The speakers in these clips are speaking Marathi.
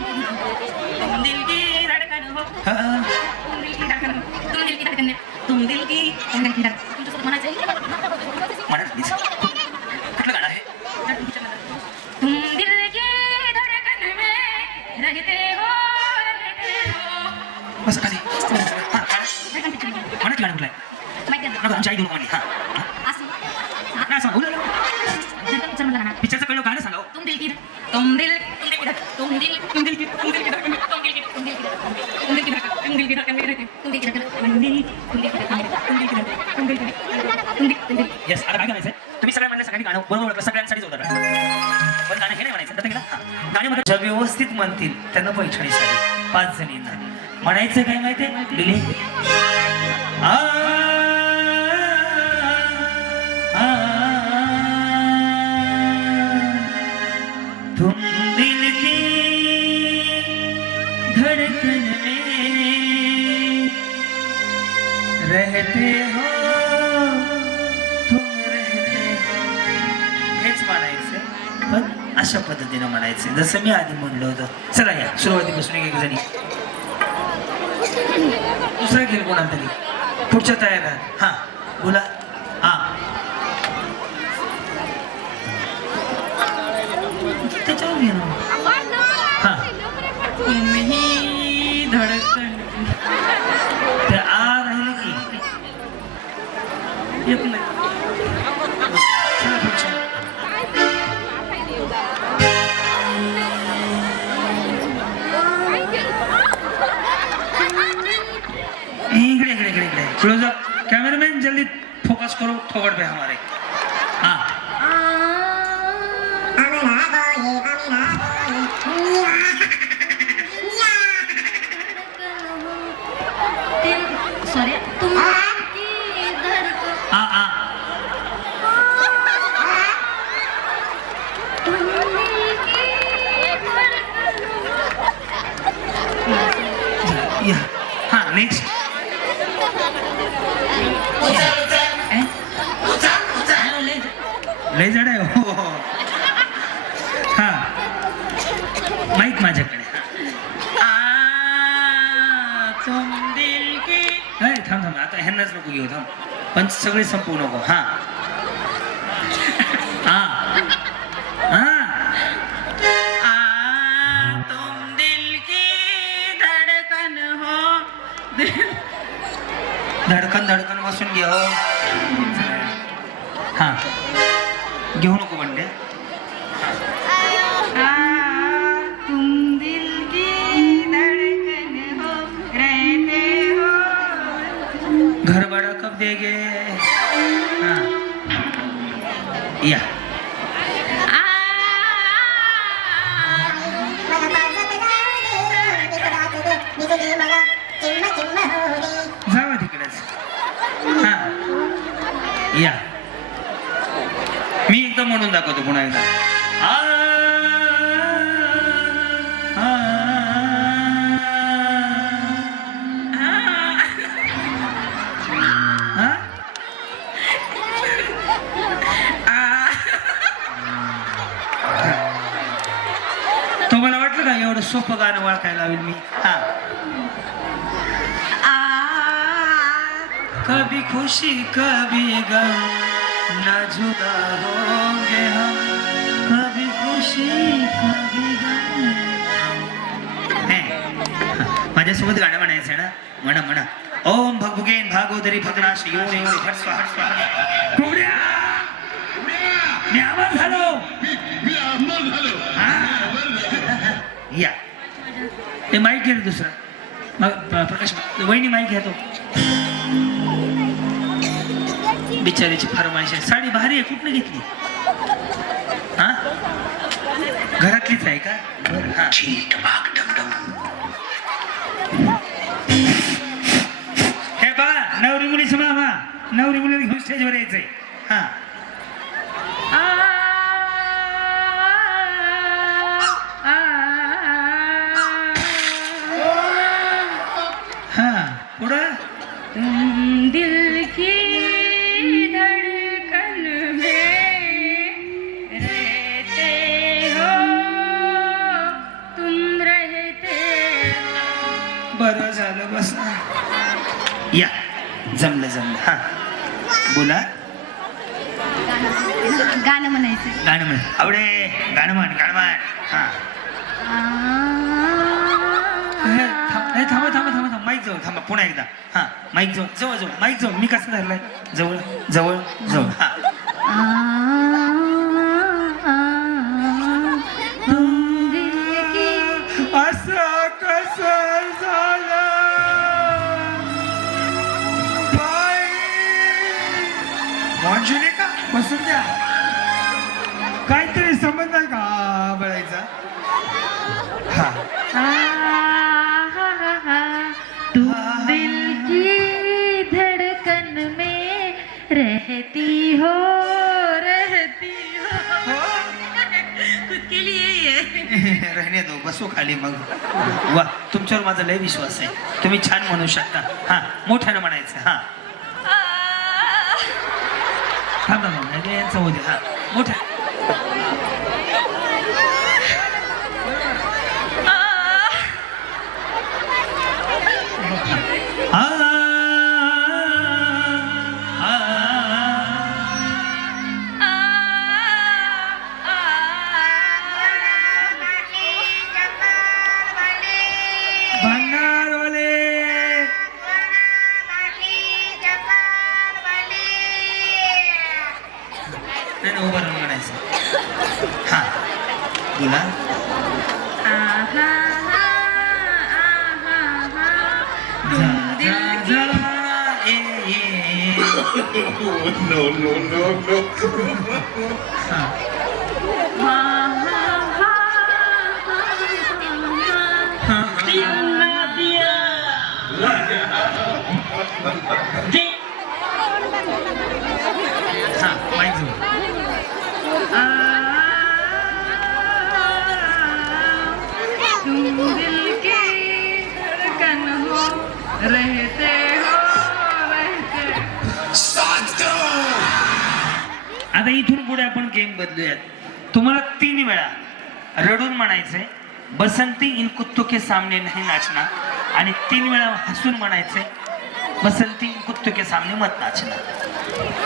तुम दिल की धडकन हो, हा. तुम दिल की धडकन हो, तुम दिल की धडकन, तुम दिल की धडकन. तुमच्यासोबत म्हणायचंय. म्हणा प्लीज. कुठलं गाणं आहे? तुम दिल की धडकन में रहते हो, रहते हो. बस खाली. हा, धडकन पिक्चर आहे. म्हणा की गाणं कुठलं आहे? माहिती आहे ना? नको आमची आई देऊ नको म्हणली. हा असं. हा, काय सांगू लागलो? धडकन पिक्चर म्हणलं ना. पिक्चरचं पहिलं गाणं सांगा. तुम दिल की तुम दिल की धड़कन, तुम दिल तुम दिल की तुम दिल की धड़कन, तुम दिल की तुम दिल की धड़कन, तुम दिल की धड़कन, तुम दिल की धड़कन में रहते, तुम दिल की धड़कन, तुम दिल तुम दिल की धड़कन, तुम दिल की धड़कन, तुम दिल की धड़कन, तुम दिल. येस, आता काय करायचंय? तुम्ही सगळ्या म्हणल्या सगळ्यांनी गाणं बरोबर ओळखलं, सगळ्यांसाठीच होतं गाणं. पण गाणं हे नाही म्हणायचं. आता गेला. गाण्यामध्ये ज्या व्यवस्थित म्हणतील त्यांना पैठणी साडी 5 जणींना म्हणायचं काय माहितीये? लिले आ तुम दिल की धड़कन में रहते हो, तुम रहते हो. हेच म्हणायचं, पण अशा पद्धतीनं म्हणायचं जसं मी आधी म्हणलं होतं. चला या सुरुवातीपासून एक जणी दुसरा घेईल कोणाला तरी पुढच्या तयार. हा बोला. हा त्याच्यावर घे ना. हा तुम्ही धडकन ते आ राहिलं की येत नाही. चला पुढच्या. इकडे इकडे इकडे इकडे क्लोजअप. कैमरामैन जल्दी फोकस करो थोड़ पे हमारे. हाँ सॉरी तुम हाँ हाँ हाँ नेक्स्ट. लय जड आहे हो. हा माईक माझ्याकडे. तुम दिल की नाही थांब थांब आता ह्यांनाच नको घेऊ. थांब पण सगळे संपवू नको. हा हा हा तुम दिल की धड़कन हो. धडकन धडकन बसून घे हो. हा घेऊ नको म्हणले. तुम दिल की धड़कन हो, रहते हो. घर भाड़ा कब देगे? हा या जावा तिकडेच. हा या मी एकदम म्हणून दाखवतो पुन्हा एकदा. आ, आ, आ. तुम्हाला वाटलं का एवढं सोपं गाणं ओळखायला लावेल मी? हा कभी खुशी कभी गम न जुदा होंगे हम, कभी खुशी कभी गम. माझ्यासोबत गाणं म्हणायचं ना. म्हणा म्हणा. ओम भगभुगेन भागोदरी भगनाश योन योन फट स्वाहा स्वाहा. कुबड्या मी आवाज झालो. या ते माईक घे दुसरा. मग प्रकाश वहिनी माईक घेतो. बिचारीची फरमाईश आहे. साडी भारी आहे. कुठनं घेतली? हा घरातलीच आहे का? हा हे बा नवरी मुलीच मामा. नवरी मुलीला घेऊन स्टेजवर यायचंय. हा हा पुढं. दिल की धड़कन में रहते हो, तुम रहते बरं झालं बस या जमलं हा बोला गाणं म्हणायचं. गाणं म्हण आवडे गाणं म्हण हा थांबा माईक जवळ थांबा पुन्हा एकदा हा माईक जवळ माईक जवळ मी कसं धरलाय जवळ हा असं कसं झालं मंजुली का बसून द्या काहीतरी समज नाही का बळायचा हा तुम दिल की धड़कन में रहती हो खुद के लिए ये रहने दो बसो खाली मग वा तुमच्यावर माझा लय विश्वास आहे तुम्ही छान म्हणू शकता हा मोठ्यानं म्हणायचं हा थांबा यांचं होऊ दे हा मोठ्या उभं राहून म्हणायचं हा बोला माईक तुम दिल की धड़कन हो रहते आता इथून पुढे आपण गेम बदलूयात तुम्हाला 3 वेळा रडून म्हणायचंय बसंती इन कुत्तों के सामने नहीं नाचना आणि 3 वेळा हसून म्हणायचंय बसंती इन कुत्तों के सामने मत नाचना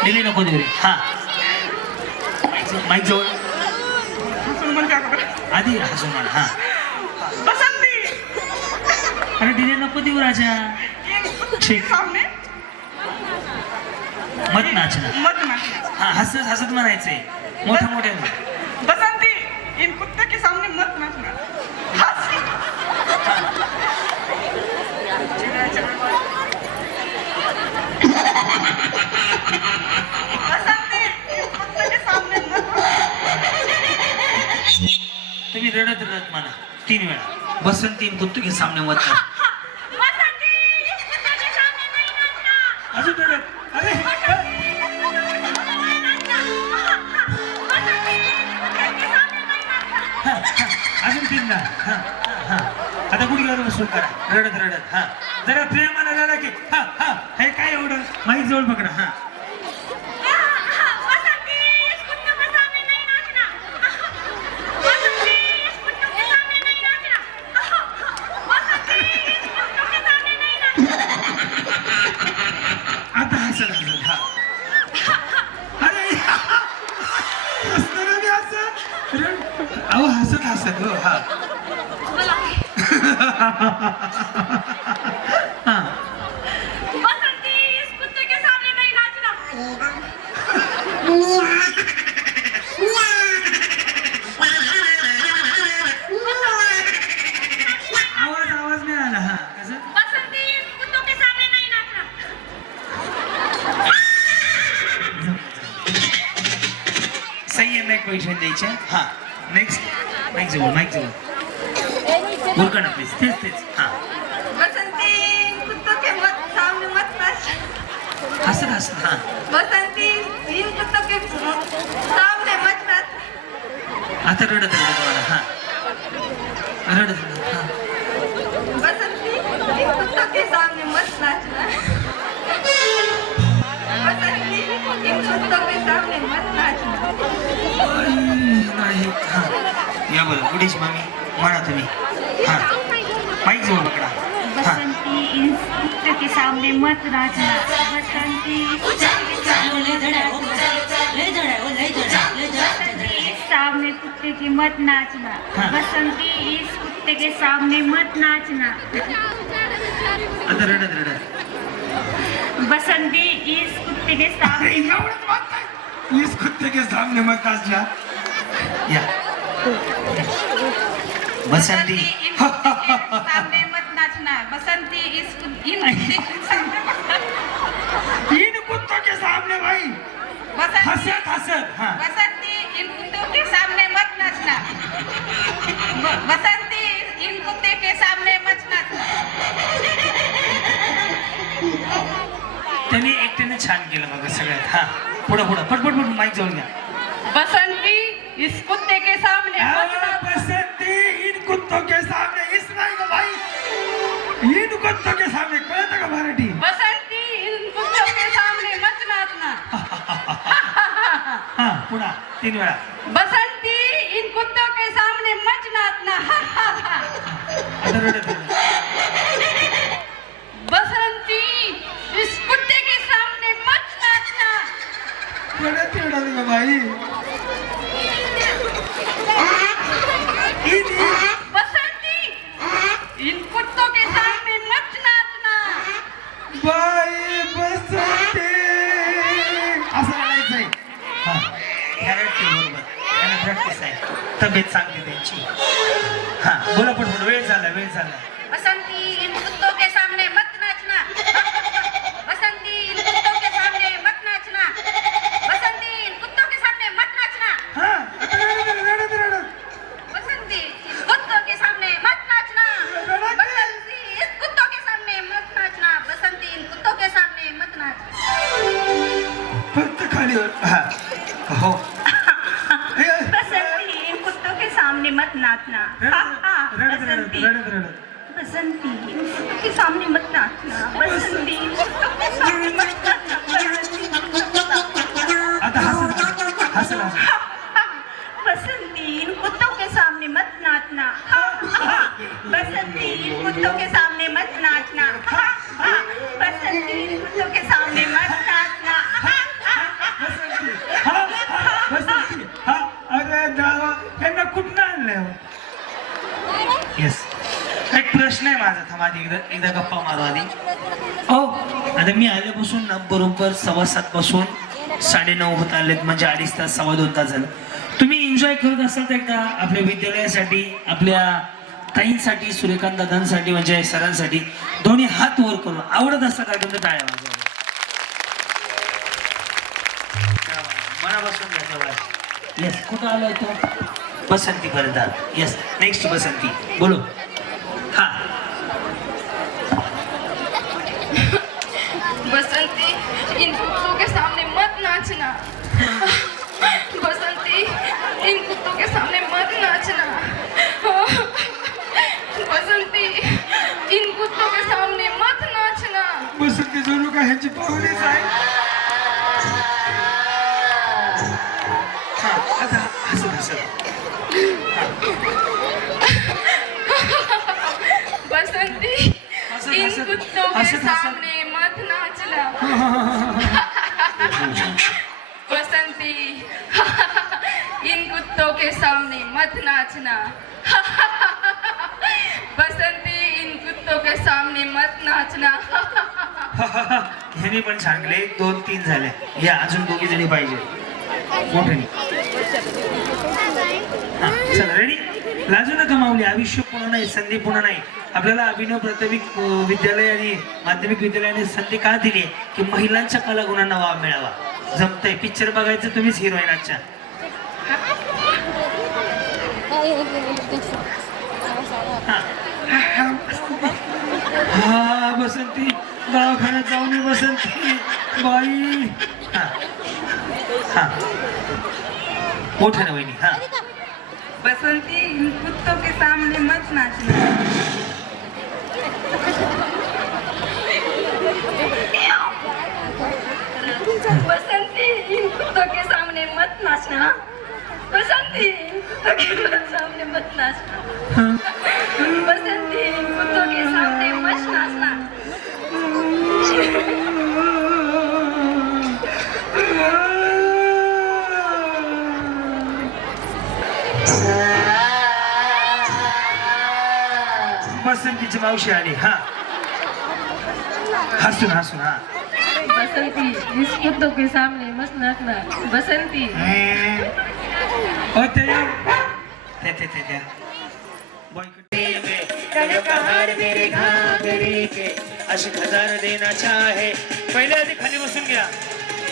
दिली नको देऊ रे हा माईक जवळ आधी हसून म्हणा हा बसंती अरे दिले नको देऊ राजा ठीक मत नाचना हा हसत म्हणायचंय मोठ्या बसंती इन कुत्ते के सामने मत नाचना बसंती इन कुत्ते के सामने मत तुम्ही रडत म्हणा 3 वेळा बसंती इन कुत्तों के सामने मत नाचना अजून रडत अरे अजून 3 दा आता गुडघ्यावर बसून करा रडत हा जरा प्रेमाने रडा की हा हे काय एवढं माईक जवळ पकडा हा आता हसत हा अरे हसणार मी असं अहो हसत हो हा आवाज नाही आला हा कसं संयम एक पैसे द्यायचे हा नेक्स्ट माईक जवळ बोलकणा प्लीज तेच हा बसंती कुत्तों के सामने मत नाच हसत हा बसंती इन कुत्तों के सामने मत नाच आता रडत मला हा रडत हा बसंती इन कुत्तों के सामने मत नाचना बसंती इन कुत्तों के सामने मत नाचना नाही हा या बरं गुडीश मामी म्हणा तुम्ही हा माईक जवळ पकडा बसंती इन कुत्ते के सामने मत नाचना बसंती सामने कुत्ते की मत नाचना बसंती इस कुत्ते के सामने मत नाचना आता रडत बसंती इस कुत्ते के सामने इस कुत्ते के सामने मत नाच जा या बसंती सामने मत नाचना बसंती इन कुत्तों के सामने भाई हसत हसत हाँ बसंती इन कुत्तों के सामने मत नाचना बसंती इन कुत्ते के सामने मत नाचना त्यांनी एकट्याने छान केलं बघा सगळ्यात हा पुढं पुढं पटपट माईक जवळ घ्या बसंती इस कुत्ते के सामने मत नाचना बसंती इन कुत्तों के सामने इस नहीं का भाई इन कुत्तों के सामने कळतं का मराठी बसंती इन कुत्तों के सामने मत नाचना हा पुन्हा 3 वेळा बसंती इन कुत्तों के सामने मत नाचना आता रडत बसंती इस कुत्ते के सामने मत नाचना रडत का भाई बसंती इन कुत्तों के सामने मत नाचना बाई बसंती असं म्हणायचंय हा ह्या रडते बरोबर त्यांना प्रॅक्टिस आहे तब्येत सांगते त्यांची हा बोला पण वेळ झाला बसंती इन कुत्तों के सामने मत नाचना बसंती इन कुत्तों के सामने मत नाचना बसंती इन कुत्तों के सामने मत नाचना हा रडत बसंती इस कुत्तों के सामने मत नाचना बसंती इस कुत्तों के सामने मत नाचना बसंती इन कुत्तों के सामने मत नाचना फक्त खालीवर हा हो बसंती इन कुत्तों के सामने मत नाचना बसंती बसंती इन कुत्तों के सामने मत नाचना बसंती इन कुत्तों के सामने मत नाचना आता हसल बसंती इन कुत्तों के सामने मत नाचना बसंती इन कुत्तों के सामने मत नाचना बसंती इन कुत्तों के सामने मत नाचना बसंती हा अरे देवा यांना कुठं आणलंय हो? येस एक प्रश्न आहे माझा थांबा आधी एकदा गप्पा मारू आधी हो आता मी आल्यापासून ना बरोबर 7:15 पासून 9:30 होत आलेत म्हणजे 2.5 तास 2.25 तास झालं तुम्ही एन्जॉय करत असाल तर एकदा आपल्या विद्यालयासाठी आपल्या ताईंसाठी सूर्यकांत दादांसाठी म्हणजे सरांसाठी दोन्ही हात वर करून आवडत असतात का तुमच्या टाळ्या वाजवा मनापासून घ्यायचं येस कुठं आलोय तो बसंती परदार येस नेक्स्ट बसंती बोलो हा बसंती इन कुत्तों के सामने मत नाचना बसंती इन कुत्तों के सामने मत नाचना बसंती इन कुत्तों के सामने मत नाचना बसंती जणू का ह्याची पाहुणीच आहे हा आता हसत बसंती इन कुत्तों के सामने मत नाचना बसंती इन कुत्तों के सामने मत नाचना बसंती इन कुत्तों के सामने मत नाचना ह्याने पण सांगले 2-3 झाले या अजून 2 जणी पाहिजे मोठ्याने हा चला रेडी लाजू नका माऊली आयुष्य पुन्हा नाही संधी पुन्हा नाही आपल्याला अभिनव प्राथमिक विद्यालय आणि माध्यमिक विद्यालयाने संधी का दिली की महिलांच्या कलागुणांना वाव मिळावा जमतंय पिक्चर बघायचं तुम्हीच हिरोईन आजच्या हा बसंती दवाखान्यात जाऊन ये बसंती बाई हा हा मोठ्याने वहिनी हा बसंती इन कुत्तों के सामने मत नाचना बसंती इन कुत्तों के सामने मत नाचना बसंती इन कुत्तों के सामने मत नाचना बसंती इन कुत्तों के सामने मत बसंतीची मावशी आली हा हसून हसून हा बसंती इस कुत्तों के सामने मस्त नाचना बसंती ओ ते मेरे घाघरे के अशक हजार देना चाहे पहिले आधी खाली बसून घ्या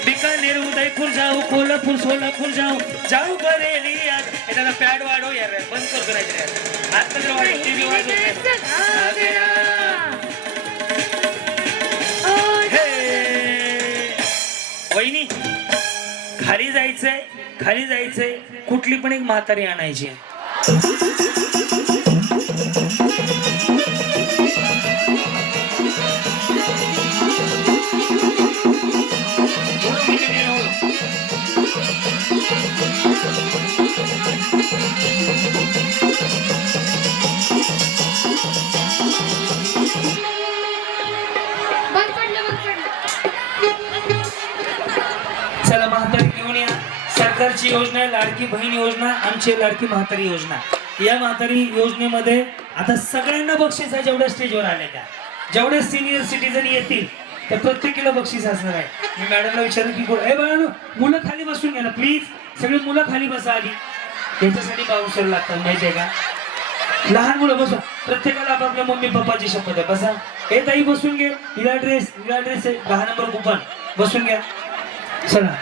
बिकानेर उदयपूर जाऊ कोल्हापूर सोलापूर जाऊ बरेली आज त्याला पॅड वाढव यार बंद कर करायचं यार आता जर वाढव टीव्ही वहिनी खाली जायचंय कुठली पण एक म्हातारी आणायची चला म्हातारी घेऊन या सरकारची योजना आहे लाडकी बहीण योजना आमची लाडकी म्हातारी योजना या म्हातारी योजनेमध्ये आता सगळ्यांना बक्षीस आहे जेवढ्या स्टेजवर आले त्या जेवढे सिनियर सिटीजन येतील त्या प्रत्येकीला बक्षीस असणार आहे मी मॅडमला विचारलं की ए बाळांनो मुलं खाली बसून घ्या ना प्लीज सगळी मुलं खाली बसा आली त्याच्यासाठी बाउन्सर लागतात माहिती आहे का लहान मुलं बसा प्रत्येकाला आपापल्या मम्मी पप्पाची शपथ आहे बसा हे ताई बसून घे हिला ड्रेस आहे 10 नंबर कुपन बसून घ्या चला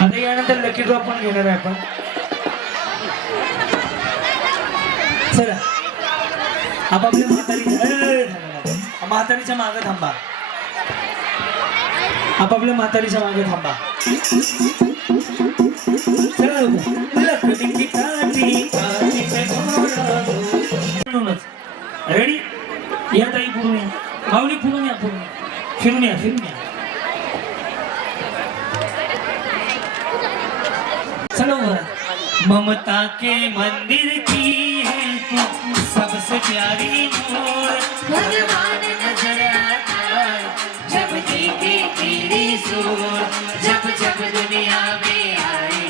आता यानंतर लकी ड्रॉप पण घेणार आहे आपण चला आपापल्या म्हातारीच्या मागे थांबा आपापल्या म्हातारीच्या मागे थांबा रेडी या ताई पुरून या माऊली फिरून या फिरून या चलो ममता के मंदिर की है तू सबसे प्यारी नूर भगवान नजर आता जब देखे तेरी सूर जब दुनिया में आए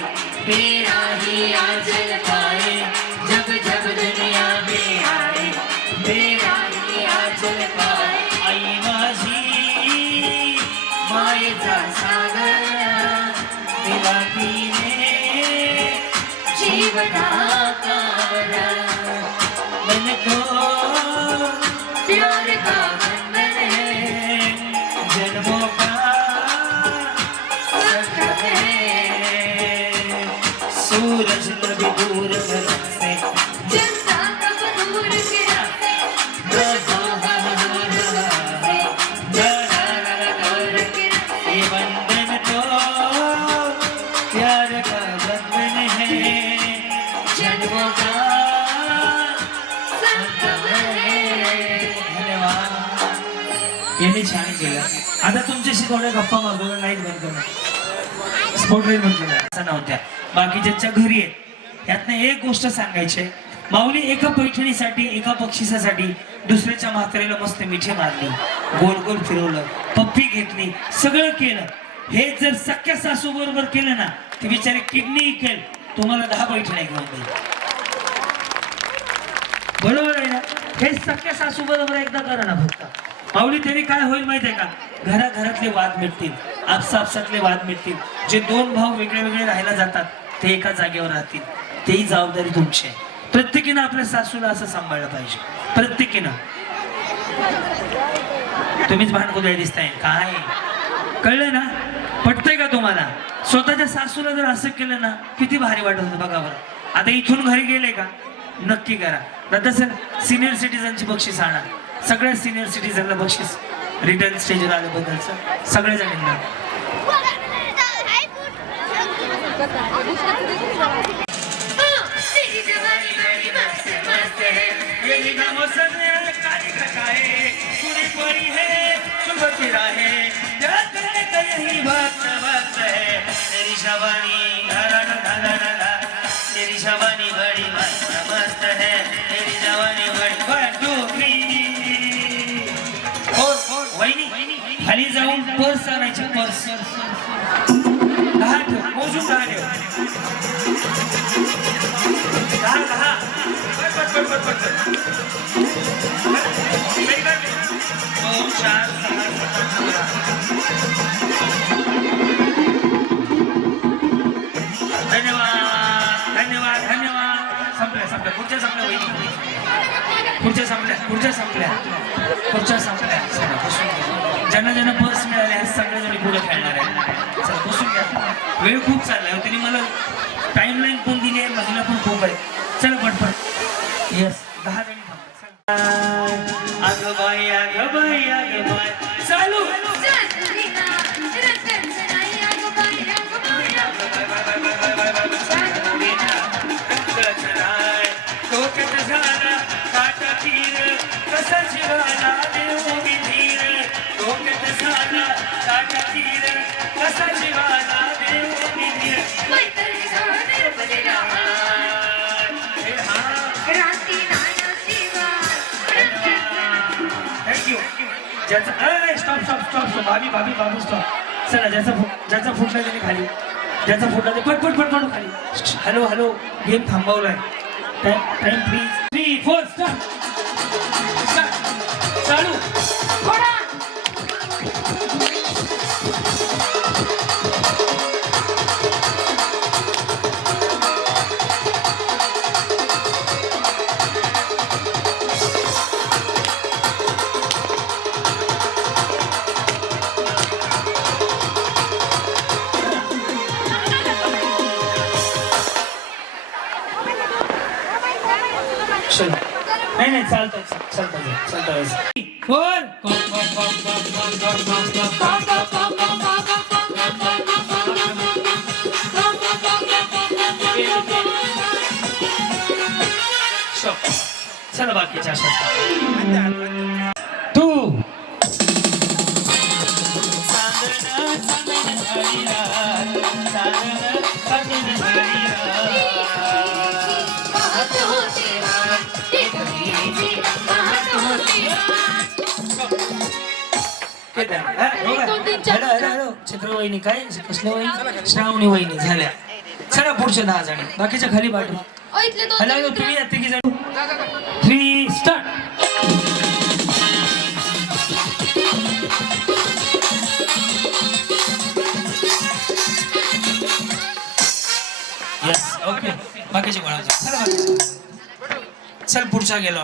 तेरा ही आंचल पाए जब दुनिया में आए तेरा ही आंचल पाए आई माझी मायेचा सागर दिलातीने जीवना कावला मन को प्यार का बंधन है जन्मों का संगम है सूरज कभी दूर से चंदा कब दूर गिरा से ये बंधन तो प्यार का बंधन है जन्मों का संगम है धन्यवाद यांनी छान केलं आता तुमच्याशी थोड्या गप्पा मागवल्या नाहीत बंद करणं स्पोर्ट रेट बंद केला असं नव्हत्या बाकीच्या घरी आहेत यातनं एक गोष्ट सांगायची माऊली एका पैठणीसाठी एका बक्षिसासाठी दुसऱ्याच्या म्हातारीला मस्त मिठी मारली गोल गोल फिरवलं पप्पी घेतली सगळं केलं हे जर सख्या सासू बरोबर केलं ना ती बिचारी किडनी केल तुम्हाला 10 पैठण्या घेऊन देईल बरोबर आहे ना हे सख्या सासू बरोबर एकदा करा ना फक्त माऊली तरी काय होईल माहितीये का घराघरातले वाद मिटतील आपसापसातले वाद मिटतील जे 2 भाऊ वेगळे वेगळे राहायला जातात ते एका जागेवर राहतील तेही जबाबदारी तुमची आहे प्रत्येकीनं आपल्या सासूला असं सांभाळलं पाहिजे प्रत्येकीनं तुम्हीच भांडकुदळे दिसताय काय कळलं ना पटतंय का तुम्हाला स्वतःच्या सासूला जर असं केलं ना किती भारी वाटत होतं बघा बरं आता इथून घरी गेले का नक्की करा नंतर सर सिनियर सिटीजनची बक्षीस आणा सगळ्या सिनियर सिटीजनला बक्षीस रिटर्न स्टेजवर आल्याबद्दलचं सगळ्या जणांना तेरी शबानी तेरी शबानी बड़ी मस्त मस्त है तेरी जवानी बड़ी वहिनी खाली जाऊन पर्स आणायची पर्स 10 ठेव मोजून 10 ठेव 10 2 4 6 धन्यवाद धन्यवाद धन्यवाद संपल्या संपल्या खुर्च्या संपल्या वहिनी खुर्च्या संपल्या खुर्च्या संपल्या खुर्च्या संपल्या चला बसून घ्या. ज्यांना ज्यांना पर्स मिळाले आहेत सगळेजणी पुढे खेळणार आहेत चला बसून घ्या वेळ खूप चाललाय त्यांनी मला टाइमलाईन पण दिली आहे महिला पण खूप आहे चला पटपट येस 10 जणी अगं बाई चालू डोक्यात झाला काटा तीर कसा शिवाला देव धीर डोक्यात झाला काटा तीर कसा शिवाला देव धीर थँक्यू ज्याचा स्टॉप स्टॉप स्टॉप स्टॉप भाभी बाबू स्टॉप चला ज्याचा फुटला त्याने खाली ज्याचा फुटला ते पटपट पटपट खाली हॅलो हॅलो गेम थांबवलाय टाइम प्लीज 3 4 स्टार्ट चालू नाही चालतं फोर चला बाकीच्या तू चित्रवहिनी काय कसल्या वहिनी श्रावणी वहिनी झाल्या चला पुढच्या 10 जणी बाकीच्या खाली पाठवा हॅलो तुम्ही आता की जण 3 स्टार्ट यस ओके बाकीचे बोला चला चल पुढचा गेलो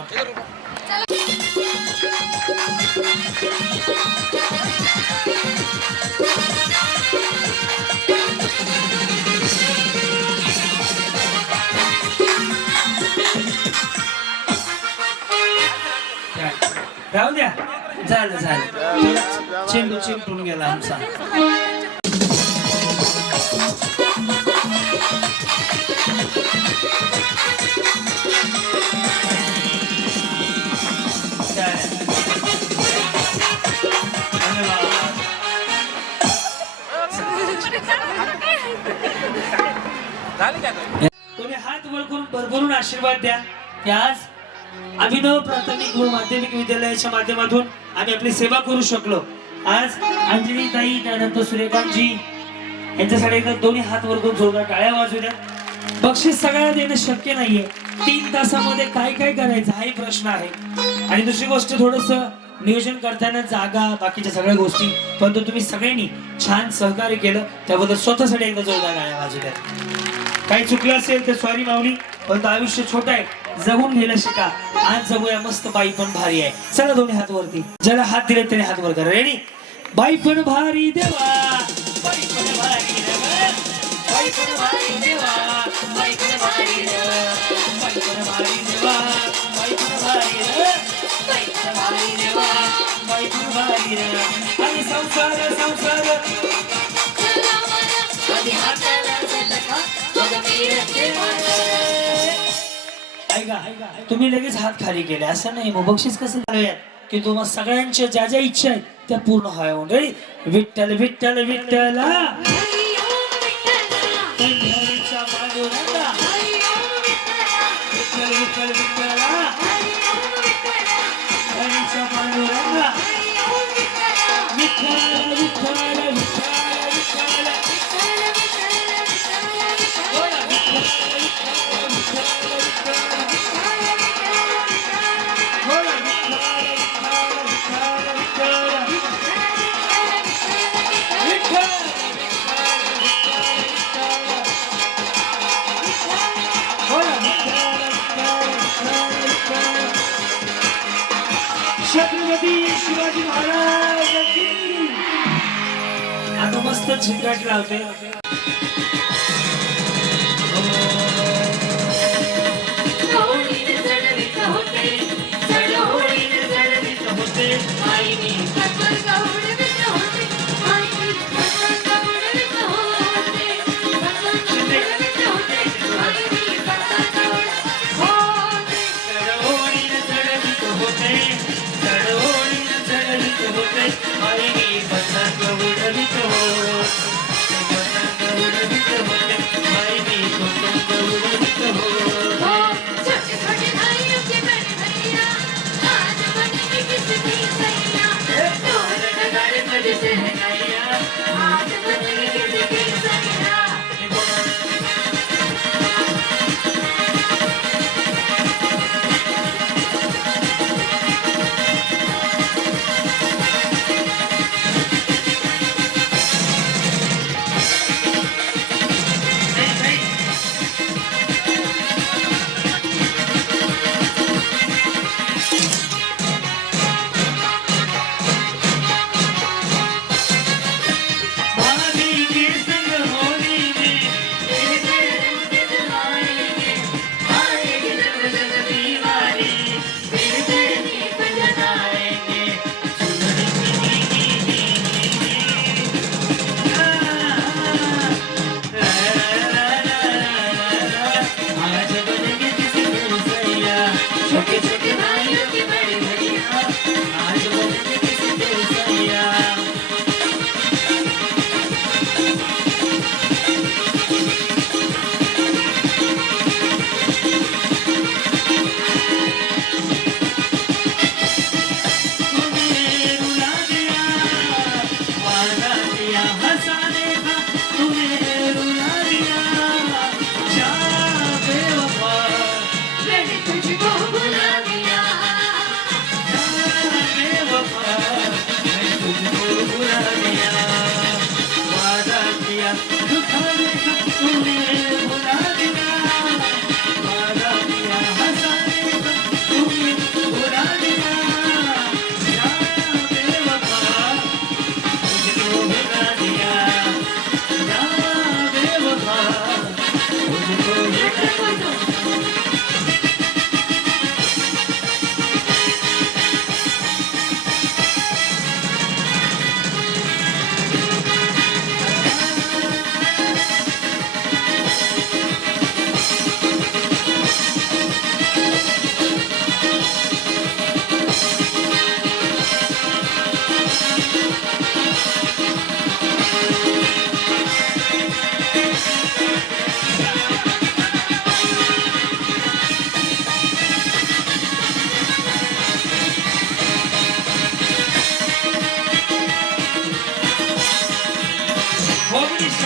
राहू द्या झालं चेंडू चिंपून गेला आमचा तुम्ही हात वर करून भरभरून आशीर्वाद द्या की आज अभिनव प्राथमिक व माध्यमिक विद्यालयाच्या माध्यमातून आम्ही आपली सेवा करू शकलो आज अंजली ताई त्यानंतर सूर्यकांतजी यांच्यासाठी एकदा दोन्ही हात वर करून जोरदार टाळ्या वाजू द्या बक्षीस सगळ्यांना देणं शक्य नाहीये 3 तासामध्ये काय काय करायचं हाही प्रश्न आहे आणि दुसरी गोष्ट थोडस नियोजन करताना जागा बाकीच्या सगळ्या गोष्टी परंतु तुम्ही सगळ्यांनी छान सहकार्य केलं त्याबद्दल स्वतःसाठी एकदा जोरदार टाळ्या वाजू द्या काही चुकलं असेल तर सॉरी माऊली परंतु आयुष्य छोटं आहे जगून घ्यायला शिका आज जगूया मस्त बाई पण भारी आहे चला दोन्ही हात वरती ज्याला हात दिले त्याने हात वर करा रेडी बाई पण भारी देवा बाई पण भारी देवा बाई पण भारी देवा बाई पण भारी देवा बाई पण भारी देवा बाई पण भारी देवा बाई पण भारी देवा बाई पण भारी देवा आणि संसार संसार आधी हाताला झटका मग फिरते ऐका तुम्ही लगेच हात खाली केले असं नाही मग बक्षीस कसं झालं की तुम्हाला सगळ्यांच्या ज्या ज्या इच्छा आहेत त्या पूर्ण व्हाव्या म्हणून रेडी विठ्ठल विठ्ठल विठ्ठला पंढरीच्या पांडुरंगा विठ्ठल विठ्ठल विठ्ठला पंढरीच्या पांडुरंगा विठ्ठल विठ्ठल विठ्ठल छत्रपती शिवाजी महाराज की. आता मस्त झिंगाट लावते. होळीने जळवीत होते, होळीने जळवीत होते, आईने पतंग उडवीत होते, आईने पतंग उडवीत होते, पतंग उडवीत होते, आईने पतंग उडवीत होते. चढवळीने चढवीत होते, चढवळीने चढवीत होते, आईने पतंग उडवीत होते, पतंग उडवीत होते, आईने पतंग उडवीत होते. हो, छोटे छोटे भाइयों के बड़े भैया, आज बनेंगे किसकी सैया. ढोल नगाड़े बजे शहनाइयाँ, आज बनेंगे किसकी सैया. भाभी के संग होली में तेरे दिन आएंगे, आएंगे जब जब दीवारी, फिर तेरी भजन आएंगे. आज बनेंगे किसी दिन सैया, छोटे छोटे भाइयों के बड़े भैया, आज बनेंगे किसी दिन सैया. तुम्हें रुला दिया, वादा किया हंसाने का, तुम्हें रुला दिया, जा बेवफा, मैंने तुझको बुला दिया. जा बेवफा, मैं तुझको बुला दिया, वादा किया दुखाने का, तुम्हें भुला दिया, वादा किया हंसाने का, तुम्हें भुला दिया, जा बेवफा, तुझको भुला दिया, जा बेवफा, तुझको भुला दिया. Homeless.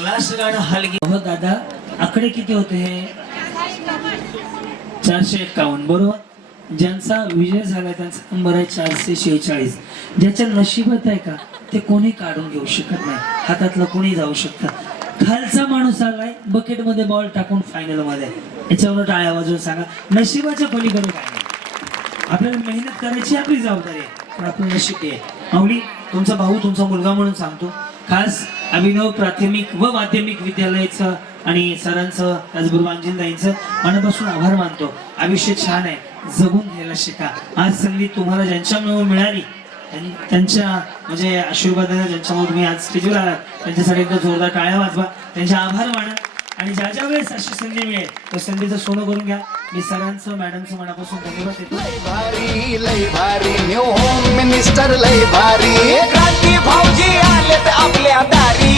लास्ट गाणं हलगी. हो दादा, आकडे किती होते? 451 बरोबर. ज्यांचा विजय झाला त्यांचा नंबर आहे 446. ज्याच्या नशिबात आहे का ते कोणी काढून घेऊ शकत नाही, हातातलं कोणी जाऊ शकतं. खालचा माणूस आलाय बकेट मध्ये बॉल टाकून फायनल मध्ये, याच्यावर टाळ्या वाजवून सांगा नशिबाच्या पलीकडे काय नाही. आपल्याला मेहनत करायची आपली जबाबदारी आहे, पण आपलं नशीब आहे. माऊली तुमचा भाऊ तुमचा मुलगा म्हणून सांगतो, खास अभिनव प्राथमिक व माध्यमिक विद्यालयाचं आणि सरांचं त्याचबरोबर अंजिलदाईंचं मनापासून आभार मानतो. आयुष्य छान आहे, जगून घ्यायला शिका. आज संधी तुम्हाला ज्यांच्यामुळे मिळाली त्यांच्या म्हणजे आशीर्वादाने ज्यांच्यामुळे तुम्ही आज स्टेजवर आलात त्यांच्यासाठी एकदा जोरदार टाळ्या वाजवा, त्यांचे आभार माना. आणि ज्या ज्या वेळेस अशी संधी मिळेल त्या संधीचं सोनं करून घ्या. मी सरांचं मॅडमचं मनापासून धन्यवाद देतो. लय भारी न्यू होम मिनिस्टर लय भारी, क्रांती भाऊजी आलेत आपल्या दारी,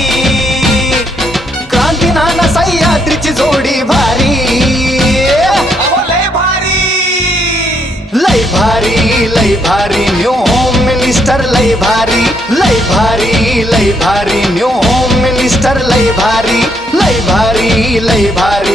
क्रांती नाना सह्याद्रीची जोडी भारी, अहो लय भारी, लय भारी, लय भारी न्यू होम मिनिस्टर लय भारी, लय भारी, लय भारी न्यू होम मिनिस्टर लय भारी, लय भारी, लय भारी.